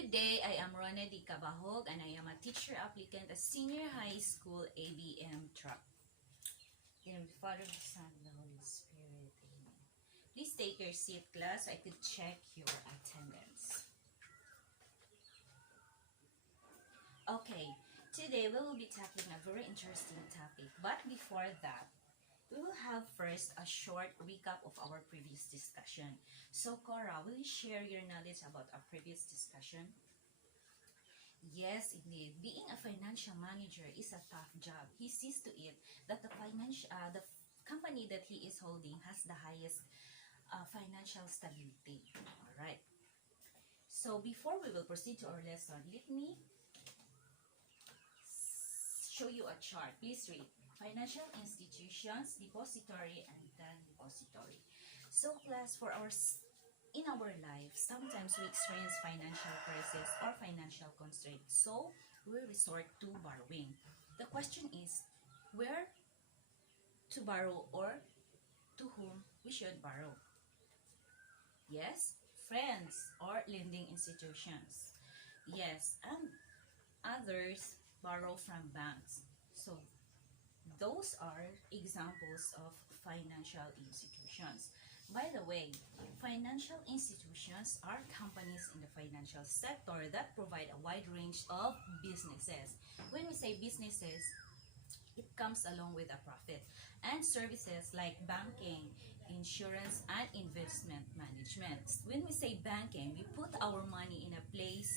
Good day, I am Rona Cabajog and I am a teacher applicant at Senior High School ABM Truck. In the name of the Father, the Son, and the Holy Spirit. Amen. Please take your seat, class. I could check your attendance. Okay, today we will be tackling a very interesting topic. But before that, we will have first a short recap of our previous discussion. So, Cora, will you share your knowledge about our previous discussion? Yes, indeed. Being a financial manager is a tough job. He sees to it that the company that he is holding has the highest financial stability. All right. So, before we will proceed to our lesson, let me show you a chart. Please read. Financial institutions, depository, and non-depository. So, class, in our life, sometimes we experience financial crisis or financial constraints. So, we resort to borrowing. The question is, where to borrow or to whom we should borrow? Yes, friends or lending institutions. Yes, and others borrow from banks. So, those are examples of financial institutions. By the way, financial institutions are companies in the financial sector that provide a wide range of businesses. When we say businesses, it comes along with a profit. And services like banking, insurance, and investment management. When we say banking, we put our money in a place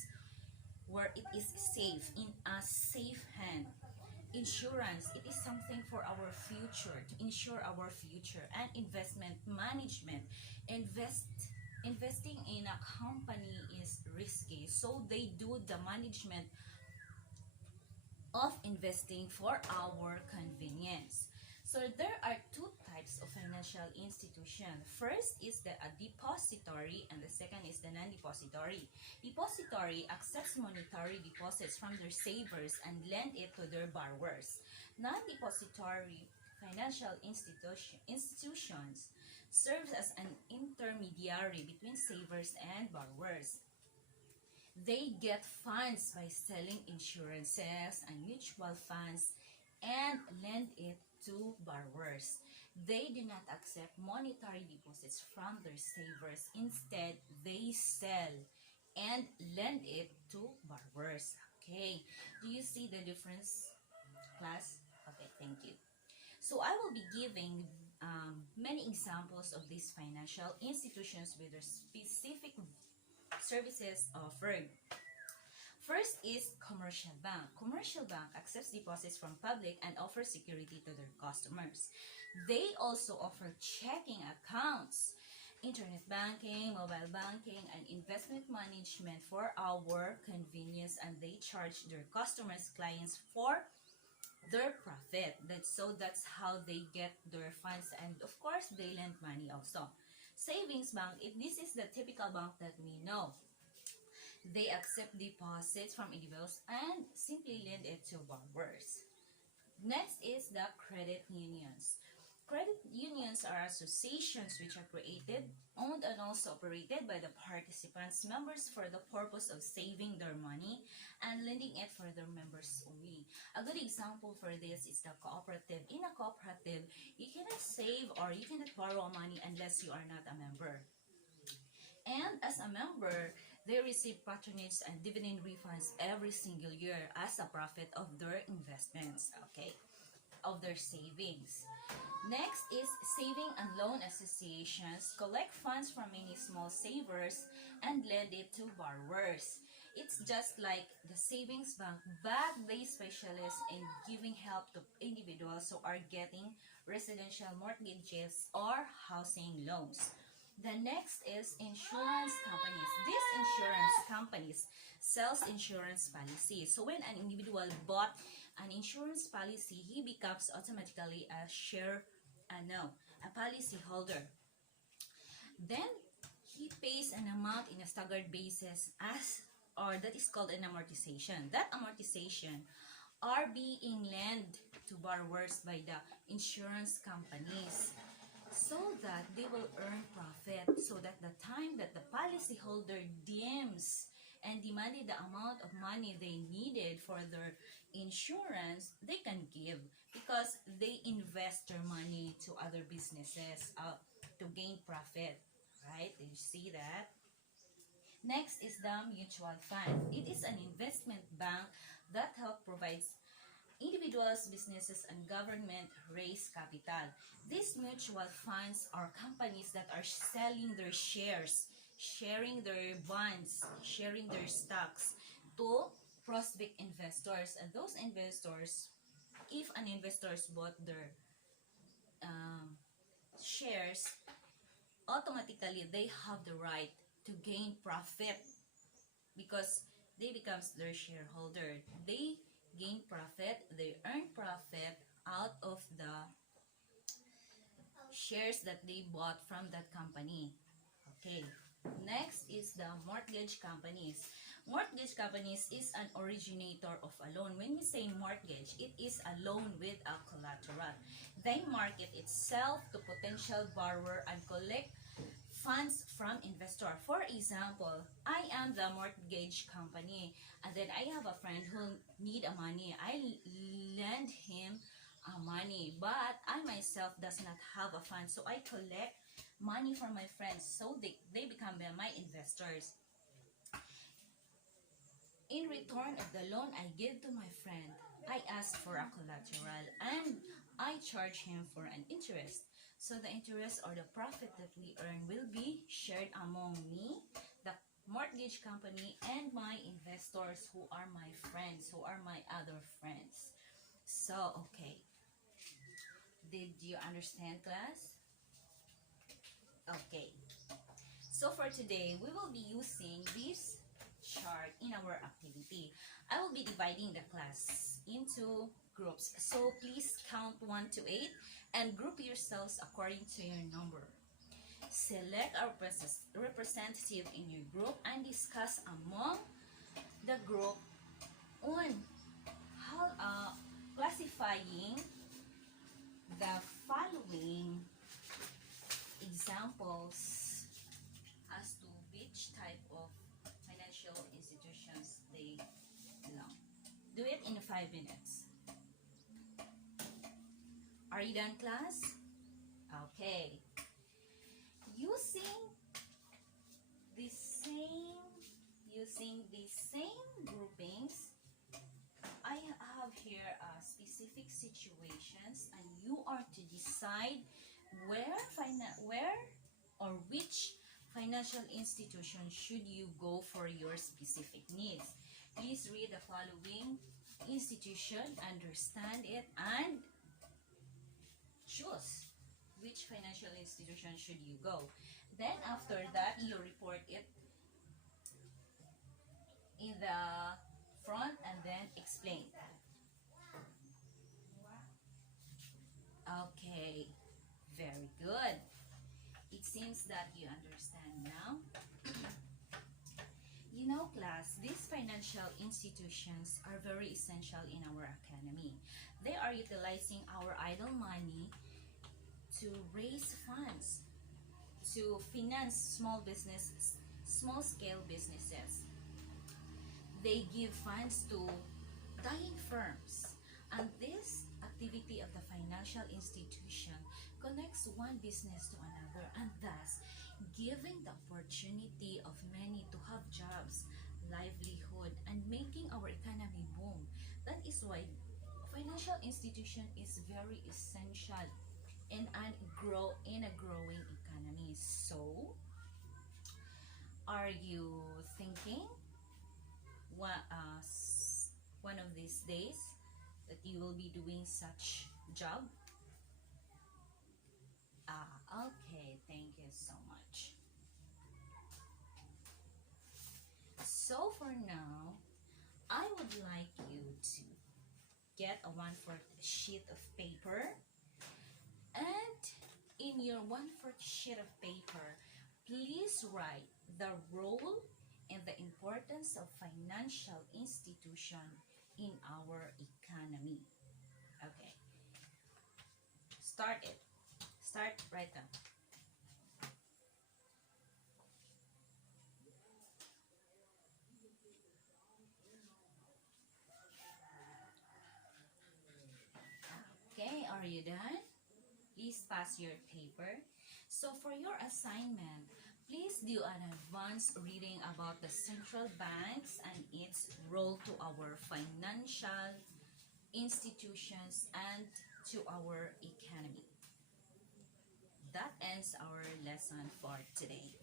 where it is safe, in a safe hand. Insurance, it is something for our future, to ensure our future. And investment management, investing in a company is risky, so they do the management of investing for our convenience. So there are two types of financial institution. First is the depository and the second is the non-depository. Depository accepts monetary deposits from their savers and lend it to their borrowers. Non-depository financial institutions serves as an intermediary between savers and borrowers. They get funds by selling insurances and mutual funds and lend it to borrowers. They do not accept monetary deposits from their savers. Instead, they sell and lend it to borrowers. Okay, do you see the difference, class? Okay, thank you. So I will be giving many examples of these financial institutions with their specific services offered. First is commercial bank. Commercial bank accepts deposits from public and offers security to their customers. They also offer checking accounts, internet banking, mobile banking, and investment management for our convenience, and they charge their customers, clients for their profit. That's how they get their funds, and of course they lend money also. Savings bank, this is the typical bank that we know. They accept deposits from individuals and simply lend it to borrowers. Next is the credit unions. Credit unions are associations which are created, owned, and also operated by the participants' members for the purpose of saving their money and lending it for their members only. A good example for this is the cooperative. In a cooperative, you cannot save or you cannot borrow money unless you are not a member. And as a member, they receive patronage and dividend refunds every single year as a profit of their investments, okay, of their savings. Next is saving and loan associations collect funds from many small savers and lend it to borrowers. It's just like the savings bank, but they specialize in giving help to individuals who are getting residential mortgages or housing loans. The next is insurance companies. These insurance companies sells insurance policies. So when an individual bought an insurance policy, he becomes automatically a policy holder. Then he pays an amount in a staggered basis that is called an amortization. That amortization are being lent to borrowers by the insurance companies, so that they will earn profit, so that the time that the policyholder deems and demanded the amount of money they needed for their insurance, they can give because they invest their money to other businesses to gain profit, right? Did you see that? Next is the mutual fund. It is an investment bank that help provides individuals, businesses, and government raise capital. These mutual funds are companies that are selling their shares, sharing their bonds, sharing their stocks to prospect investors. And those investors, if an investors bought their shares, automatically they have the right to gain profit because they becomes their shareholder. They gain profit, they earn profit out of the shares that they bought from that company. Okay. Next is the mortgage companies. Mortgage companies is an originator of a loan. When we say mortgage, it is a loan with a collateral. They market itself to potential borrower and collect funds from investor. For example, I am the mortgage company and then I have a friend who need a money. I lend him money, but I myself does not have a fund, so I collect money from my friends so they become my investors. In return of the loan I give to my friend, I ask for a collateral and I charge him for an interest. So the interest or the profit that we earn will be shared among me, the mortgage company, and my investors who are my friends, who are my other friends. So, okay. Did you understand, class? Okay. So for today, we will be using this chart in our activity. I will be dividing the class into groups. So please count 1 to 8 and group yourselves according to your number. Select our representative in your group and discuss among the group on how classifying the following examples as to which type of financial institutions they belong. Do it in 5 minutes. Are you done, class? Okay. Using the same groupings, I have here specific situations, and you are to decide where or which financial institution should you go for your specific needs. Please read the following institution, understand it, and choose which financial institution should you go. Then after that, you report it in the front and then explain. Okay, very good. It seems that you understand now. You know, class, these financial institutions are very essential in our economy. They are utilizing our idle money to raise funds, to finance small scale businesses. They give funds to dying firms. And this activity of the financial institution connects one business to another, and thus giving the opportunity of many to have jobs, livelihood, and making our economy boom. That is why financial institution is very essential in a growing economy. So, are you thinking one of these days that you will be doing such job? Okay, thank you so much. So for now, I would like you to get a 1/4 sheet of paper, and in your 1/4 sheet of paper, please write the role and the importance of financial institution in our economy. Okay. Start it. Start right now. Are you done? Please pass your paper. So for your assignment, please do an advanced reading about the central banks and its role to our financial institutions and to our economy. That ends our lesson for today.